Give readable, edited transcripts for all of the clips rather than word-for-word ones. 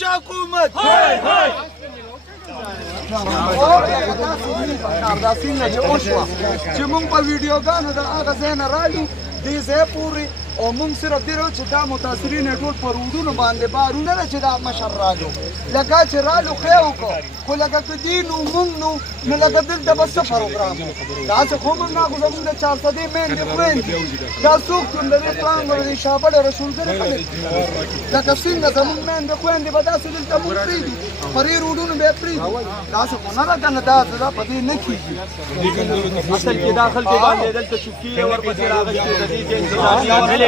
شاه حکومت دا څنګه چې وشوه چې موږ په ویډیوګانو د هغه ځای نه رالو دې ځای پورې او موږ صرف دې چې دا متاثرین یې ټول په روډونو باندې بارونه ده چې دا مشر رالو لکه چې رالو ښه یې وکړو خو لکه که دې نو موږ نو لکه دلته به څه پروګرام و داسې خو موږ نه خو زموږ د 400 میندې خویندې دا څوک چې د دې پړانګ د شابړې رسولګرې خلک لکه څنګه زموږ میندې خویندې به داسې دلته موږ پرېږدو پر دې روډونو به یې پرېږدو داسې خو نه ده که نه دا په دې نه کېږي اصل کې دا خلکو باندې دلته چوکۍ یې ورپسې راغستې د دې انتظامي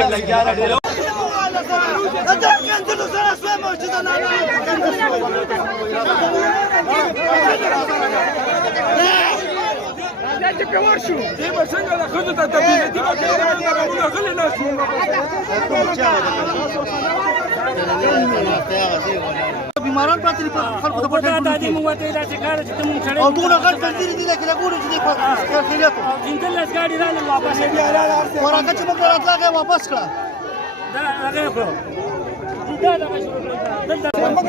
بیماران پاتې خلکو ته پټه دي موږ ته دا چې کار چې موږ سره او دغه غټ تنظیر دي لکه ګورو چې په خیریت څنګه لاس گاډي رااله واپس بیا ورکه چې موږ راتلغه واپس کړه دا هغه کړو دا دلته موږ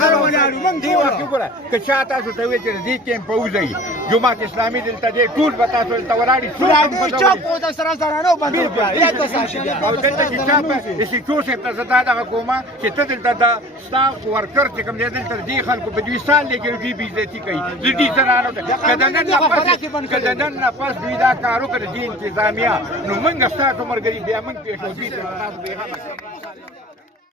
سره ولاړو موږ دی وګوره که چا تاسو ته وایي چې دې کېم پوزي جماعت اسلامي دلته دې ټول به تاسو ته ولاړی ټول چا په د سره زرانو باندې یا د ساشي او دلته چې چا په اسکو سه ته زدا دغه کومه چې ته دلته دا ستا ورکر چې کوم دلته دې خلکو په دوی سال لګي دې بیزتی کوي دې زرانو کله نن نه پس دوی دا کارو کړی دي انتظامیه نو موږ ستاسو مرګري بیا موږ پیښو دي تاسو به